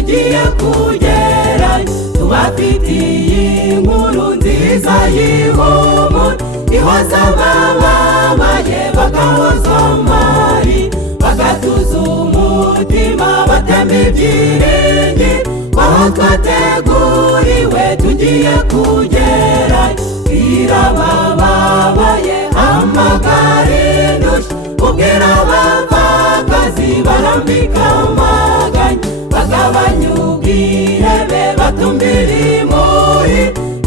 tugiye kugera, tubafitiye inkuru nziza y'ihumure ihoza abababaye bagahozwa amari, bagatuza umutima batemba ibyiringiro, aho twateguriwe tugiye kugera. Bwira abababaye hamagara indushyi, ubwira abapfakazi barambika amaganya, bagabanya ubwihebe batumbira impuhwe,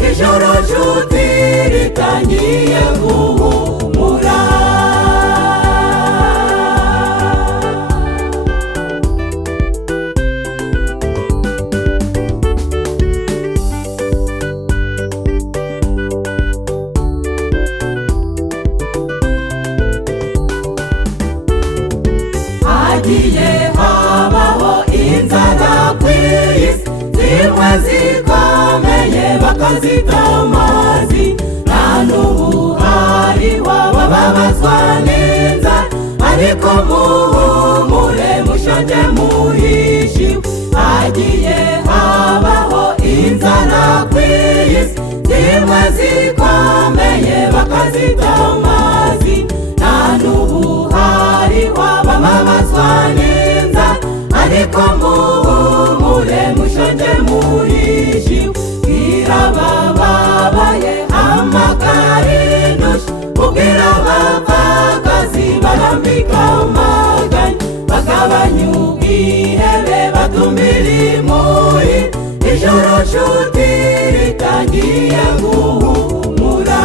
ijoro nshuti ritangiye guhumura. Hagiye habaho inzara ku isi, zimwe zikomeye bakazita amazi, nta n'ubu hariho abababazwa n'inzara, ariko muhumure mushonje muhishiwe. Hagiye habaho inzara ku isi, zimwe zikomeye bakazita amazi, nta n'ubu hariho abababazwa n'inzara, ariko muhumure mushonje muhishiwe. Bwira abababaye hamagara indushyi, ubwira abapfakazi barambika amaganya, bagabanya ubwihebe batumbira impuhwe, ijoro nshuti ritangiye guhumura.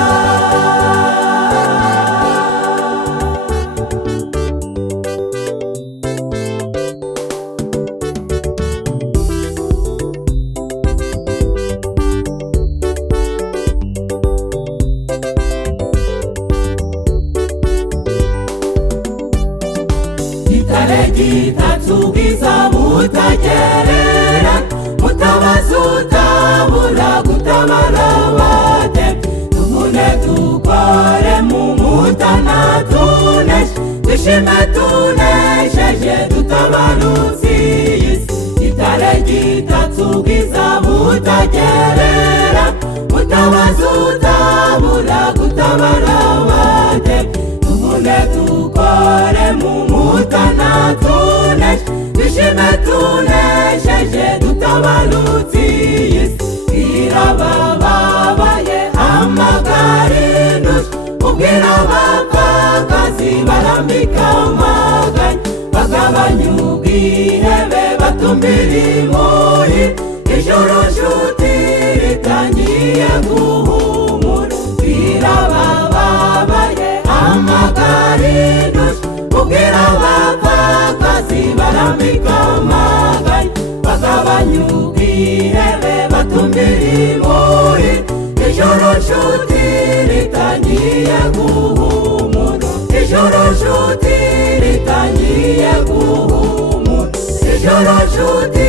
Gitare gitatse ubwiza butagerera, mutabazi utabura gutabara abate, tugune dukore mu mutana tuneshe, twishime tunesheje dutabarutse iyi si. Gitare gitatse ubwiza butagerera, mutabazi utabura gutabara abate, tugune dukore mu mutana tuneshe, twishime tunesheje dutabarutse iyi si. Bwira abababaye hamagara indushyi, ubwira abapfakazi barambika amaganya, bagabanya ubwihebe batumbira impuhwe, ijoro nshuti ritangiye guhumura. Bwira abababaye hamagara indushyi, ubwira abapfakazi barambika amaganya, bagabanya ubwihebe batumbira impuhwe, ijoro nshuti ritangiye guhumura. Ijoro nshuti ritangiye guhumura. Ijoro nshuti